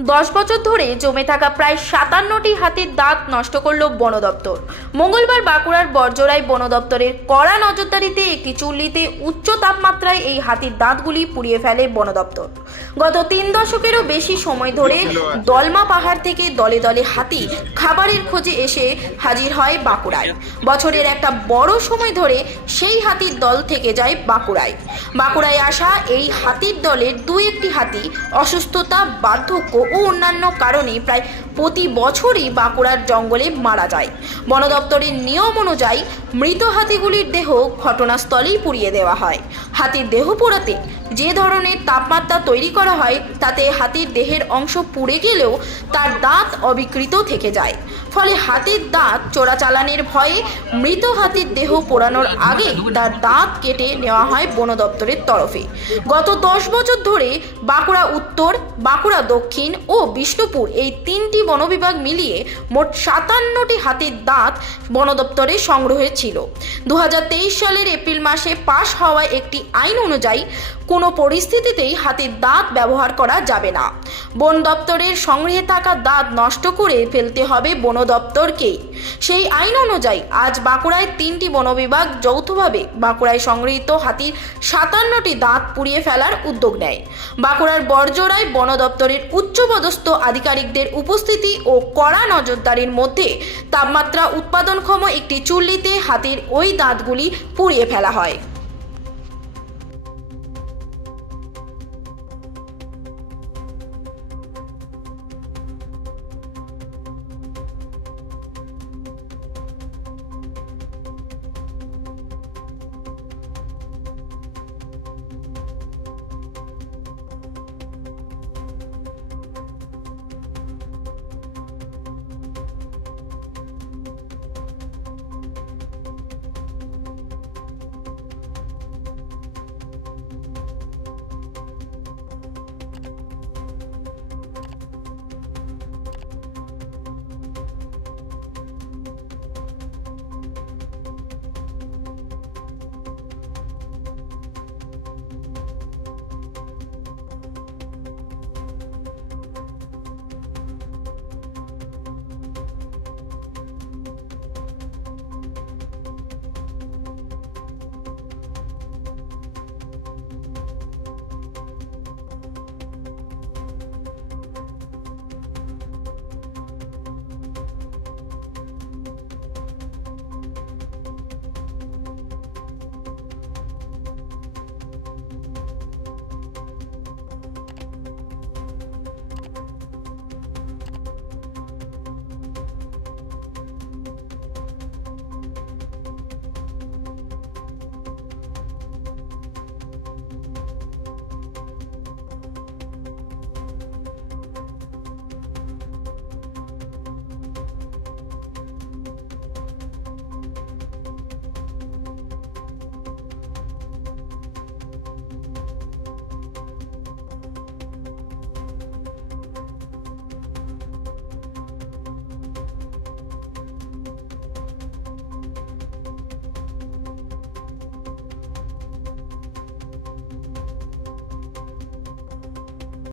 দশ বছর ধরে জমে থাকা প্রায় সাতান্নটি হাতির দাঁত নষ্ট করল বন দপ্তর। মঙ্গলবার বাঁকুড়ার বর্জরায় বন দপ্তরের কড়া নজরদারিতে একটি চুল্লিতে উচ্চ তাপমাত্রায় এই হাতির দাঁতগুলি পুড়িয়ে ফেলে বন দপ্তর। গত তিন দশকেরও বেশি সময় ধরে দলমা পাহাড় থেকে দলে দলে হাতি খাবারের খোঁজে এসে হাজির হয় বাঁকুড়ায়। বছরের একটা বড় সময় ধরে সেই হাতির দল থেকে যায় বাঁকুড়ায়। বাঁকুড়ায় আসা এই হাতির দলের দুই একটি হাতি অসুস্থতা বার্ধক্য ও অন্যান্য কারণে প্রায় প্রতি বছরই বাঁকুড়ার জঙ্গলে মারা যায়। বন দপ্তরের নিয়ম অনুযায়ী মৃত হাতিগুলির দেহ ঘটনাস্থলেই পুড়িয়ে দেওয়া হয়। হাতির দেহ পোড়াতে যে ধরনের তাপমাত্রা তৈরি করা হয়, তাতে হাতির দেহের অংশ পুড়ে গেলেও তার দাঁত অবিকৃত থেকে যায়। ফলে হাতির দাঁত চোরাচালানের ভয়ে মৃত হাতির দেহ পোড়ানোর আগে তার দাঁত কেটে নেওয়া হয় বন দপ্তরের তরফে। গত দশ বছর ধরে বাঁকুড়া উত্তর, বাঁকুড়া দক্ষিণ ও বিষ্ণুপুর এই তিনটি বনবিভাগ মিলিয়ে মোট সাতান্নটি হাতির দাঁত বন দপ্তরে সংগ্রহে ছিল। দু হাজার তেইশ সালের এপ্রিল মাসে পাশ হওয়া একটি আইন অনুযায়ী কোনো পরিস্থিতিতেই হাতির দাঁত ব্যবহার করা যাবে না। বন দপ্তরের সংগ্রহে থাকা দাঁত নষ্ট করে ফেলতে হবে বন দপ্তরকেই সেই আইন অনুযায়ী আজ বাঁকুড়ায় তিনটি বন বিভাগ যৌথভাবে বাঁকুড়ায় সংগৃহীত হাতির সাতান্নটি দাঁত পুড়িয়ে ফেলার উদ্যোগ নেয়। বাঁকুড়ার বর্জরায় বন দপ্তরের উচ্চপদস্থ আধিকারিকদের উপস্থিতি ও কড়া নজরদারির মধ্যে তাপমাত্রা উৎপাদনক্ষম একটি চুল্লিতে হাতির ওই দাঁতগুলি পুড়িয়ে ফেলা হয়।